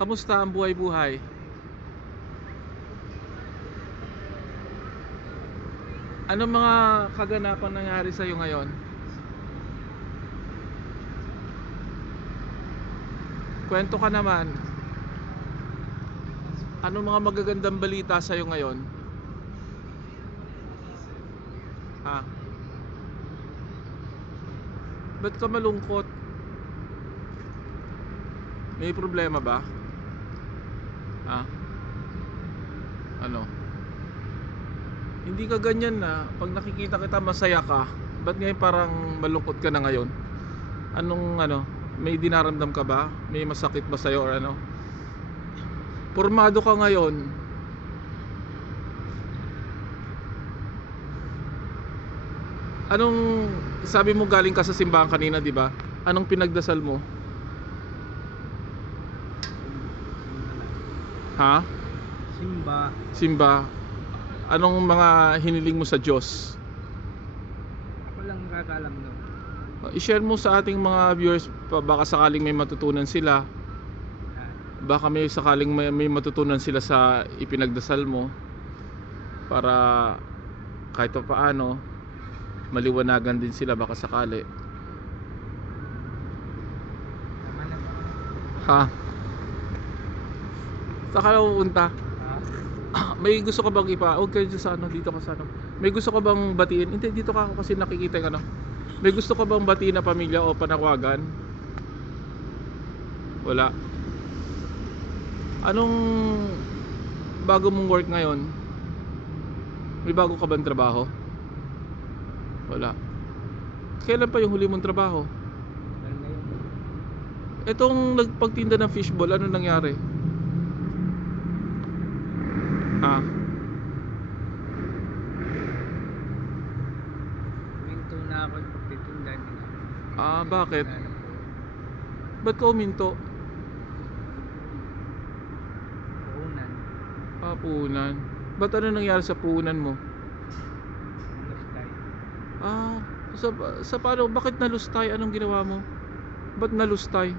Kamusta ang buhay-buhay? Anong mga kaganapan nangyari sa'yo ngayon? Kwento ka naman. Anong mga magagandang balita sa'yo ngayon? Ha? Ba't ka malungkot? May problema ba? Ha? Ano? Hindi ka ganyan na pag nakikita kita masaya ka. Ba't ngayon parang malungkot ka na ngayon? Anong may dinaramdam ka ba? May masakit ba sa'yo or ano? Pormado ka ngayon. Anong sabi mo galing ka sa simbahan kanina, di ba? Anong pinagdasal mo? Ha? Simba. Anong mga hiniling mo sa Diyos? Ako lang nakakaalam nun. I-share mo sa ating mga viewers baka sakaling may matutunan sila. Baka may sakaling may matutunan sila sa ipinagdasal mo para kahit pa paano maliwanagan din sila baka sakali. Tama na ba? Ha? Saan ka na pupunta? May gusto ka bang huwag kayo sa dito ka sa may gusto ka bang batiin? Hindi, dito ka ako kasi nakikita yung may gusto ka bang batiin na pamilya o panawagan? Wala. Anong bago mong work ngayon? May bago ka bang trabaho? Wala. Kailan pa yung huli mong trabaho? Etong nagpagtinda ng fishball, ano nangyari? Ha? Minto na ako pagtitinda nila. Bakit? Ba't ka uminto? Puhunan. Puhunan. Ba't ano nangyari sa puhunan mo? Lustay. Sa paano? Bakit nalustay? Anong ginawa mo? Ba't nalustay?